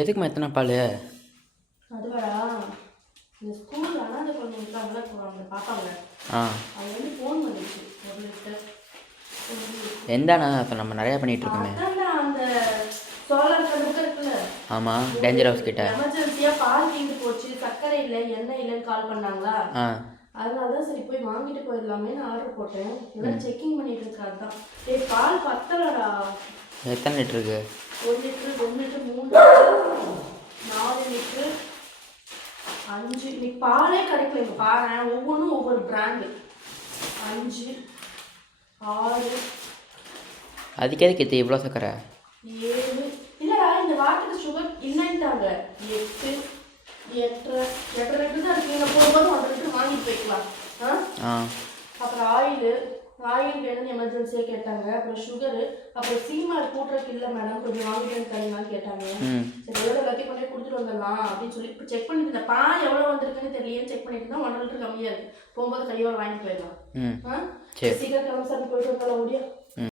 எதுக்குமா எத்தனை பால்? அதுவாடா, இந்த ஸ்கூலில் அனாதை குழந்தைங்களுக்குலாம் அவங்க பார்ப்பாங்க. அவங்க வந்து ஃபோன் வந்துச்சு 1 லிட்டர். எந்தாண்ணா இப்போ நம்ம நிறையா பண்ணிகிட்டு இருக்கோமே. அந்த சோலார் கடுப்பு இருக்குல்ல. ஆமாம், டேஞ்சர் ஹவுஸ் கிட்ட எமர்ஜென்சியாக பால் தீர்ந்து போச்சு, சர்க்கரை இல்லை, எண்ணெய் இல்லைன்னு கால் பண்ணாங்களா. அதனால தான் சரி போய் வாங்கிட்டு போயிடலாமேன்னு ஆர்டர் போட்டேன். எல்லாம் செக்கிங் பண்ணிட்டு இருக்காது தான். பால் பத்தலடா. எத்தனை லிட்டருக்கு? 1 லிட்டரு, 2 லிட்டரு, 3 லிட்டரு, 4 லிட்டரு, 5. இன்னைக்கு பாலே கிடைக்கல. இங்கே பாரு, ஒவ்வொன்றும் ஒவ்வொரு பிராண்டு. 5, 6. அதுக்கு எதுக்கு இது இவ்வளோ சக்கரை? 7. இல்லைடா, இந்த வாரத்துக்கு சுகர் இல்லைன்ட்டாங்க. 8, 8.5 லிட்டர் தான் இருக்கு. நீங்கள் போகும்போது 1 லிட்டர் வாங்கிட்டு போய்க்கலாம். அப்புறம் ஆயில் வேணும்னு எமர்ஜென்சியாக கேட்டாங்க. அப்புறம் சுகரு, அப்புறம் சீமார் கூட்டுறதுக்கு இல்லை மேடம், கொஞ்சம் வாங்கிட்டு தரீங்களான்னு கேட்டாங்க. சரி, எவ்வளோ எல்லாத்தையும் கொண்டே கொடுத்துட்டு வந்துடலாம் அப்படின்னு சொல்லி இப்போ செக் பண்ணிட்டு இருந்தேன். பால் எவ்வளோ வந்திருக்குன்னு தெரியலையேன்னு செக் பண்ணிட்டு தான் 1 லிட்டர் கம்மியாக இருக்குது. போகும்போது கையோடு வாங்கிட்டு போயிடலாம். சீக்கிரம் கிளம்பி சார் போயிட்டு வந்தாலும் முடியும்.